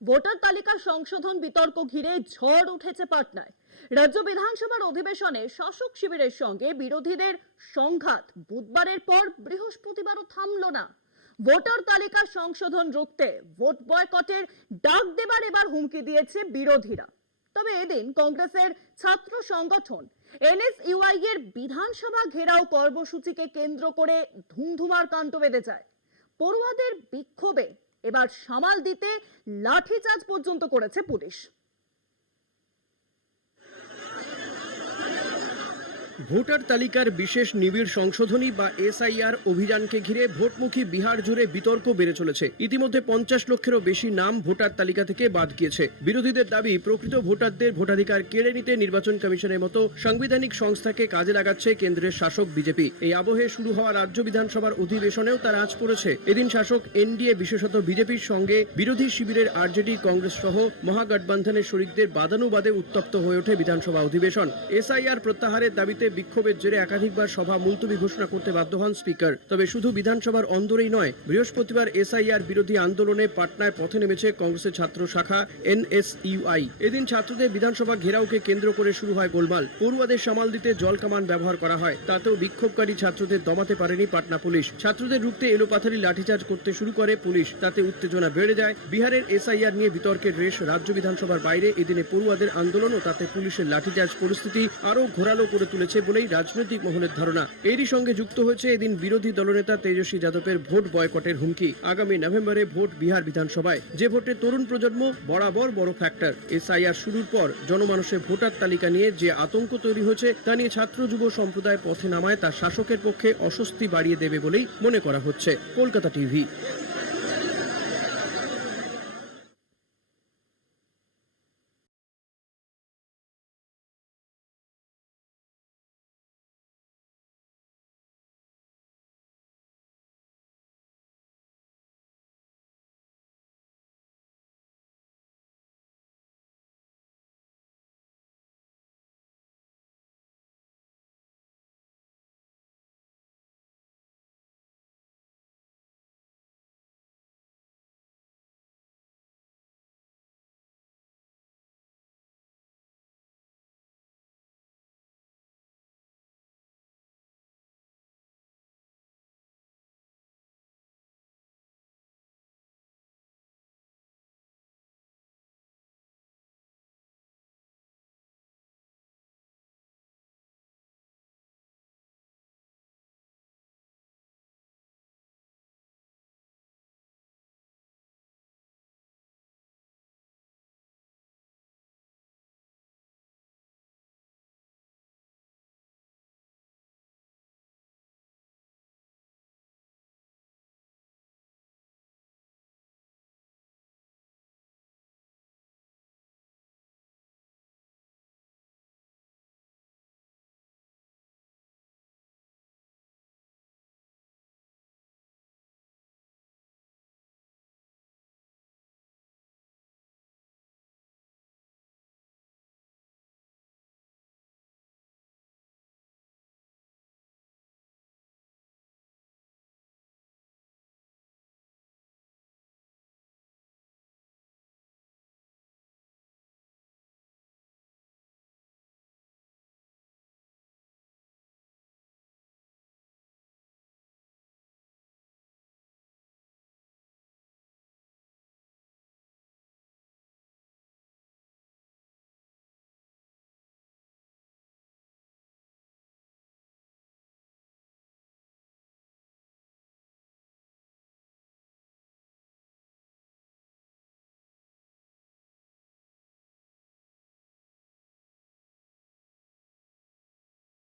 Voter তালিকা সংশোধন বিতর্ক ঘিরে ঝড় উঠেছে পাটনায়। রাজ্য বিধানসভার অধিবেশনে শাসক শিবিরের সঙ্গে বিরোধীদের সংঘাত বুধবারের পর বৃহস্পতিবারও থামল না। ভোটার তালিকা সংশোধন রুখতে ভোট বয়কটের ডাক দেবার এবার হুমকি দিয়েছে বিরোধীরা। তবে এদিন কংগ্রেসের ছাত্র সংগঠন এনএসইউআই এর বিধানসভা ঘেরাও কর্মসূচিকে কেন্দ্র করে ধুমধুমার কাণ্ড বেঁধে যায়। পড়ুয়াদের বিক্ষোভে এবার সামাল দিতে লাঠিচার্জ পর্যন্ত করেছে পুলিশ। ভোটার তালিকার বিশেষ নিবিড় সংশোধনী বা এসআইআর অভিযানকে ঘিরে ভোটমুখী বিহার জুড়ে বিতর্ক বেড়ে চলেছে। ইতিমধ্যে 50 লক্ষেরও বেশি নাম ভোটার তালিকা থেকে বাদ গিয়েছে। বিরোধীদের দাবি, প্রকৃত ভোটারদের ভোটাধিকার কেড়ে নিতে নির্বাচন কমিশনের মতো সাংবিধানিক সংস্থাকে কাজে লাগাচ্ছে কেন্দ্রের শাসক বিজেপি। এই আবহে শুরু হওয়া রাজ্য বিধানসভার অধিবেশনেও তার আঁচ পড়েছে। এদিন শাসক এনডিএ বিশেষত বিজেপির সঙ্গে বিরোধী শিবিরের আরজেডি, কংগ্রেস সহ মহাগঠবন্ধনের শরিকদের বাদানুবাদে উত্তপ্ত হয়ে ওঠে বিধানসভা অধিবেশন। এসআইআর প্রত্যাহারের দাবিতে বিক্ষোভের জেরে একাধিকবার সভা মুলতবি ঘোষণা করতে বাধ্য হন স্পিকার। তবে শুধু বিধানসভার অন্দরেই নয়, বৃহস্পতিবার এসআইআর বিরোধী আন্দোলনে পাটনায় পথে নেমেছে কংগ্রেসের ছাত্র শাখা এনএসইউআই। এদিন ছাত্রদের বিধানসভা ঘেরাওকে কেন্দ্র করে শুরু হয় গোলমাল। পড়ুয়াদের সামাল দিতে জলকামান ব্যবহার করা হয়। তাতেও বিক্ষোভকারী ছাত্রদের দমাতে পারেনি পাটনা পুলিশ। ছাত্রদের রুখতে এলোপাথারি লাঠিচার্জ করতে শুরু করে পুলিশ। তাতে উত্তেজনা বেড়ে যায়। বিহারের এসআইআর নিয়ে বিতর্কের রেশ রাজ্য বিধানসভার বাইরে। এদিনে পড়ুয়াদের আন্দোলন ও তাতে পুলিশের লাঠিচার্জ পরিস্থিতি আরও ঘোরালো করে তুলেছে বলেই রাজনৈতিক মহলের ধারণা। এরই সঙ্গে যুক্ত হয়েছে এদিন বিরোধী দলনেতা তেজস্বী যাদবের ভোট বয়কটের হুমকি। আগামী নভেম্বরে ভোট বিহার বিধানসভায়, যে ভোটে তরুণ প্রজন্ম বরাবর বড় ফ্যাক্টর। এসআইআর শুরুর পর জনমানুষের ভোটার তালিকা নিয়ে যে আতঙ্ক তৈরি হয়েছে তা নিয়ে ছাত্র যুব সম্প্রদায় পথে নামায় তা শাসকের পক্ষে অস্বস্তি বাড়িয়ে দেবে বলেই মনে করা হচ্ছে। কলকাতা টিভি।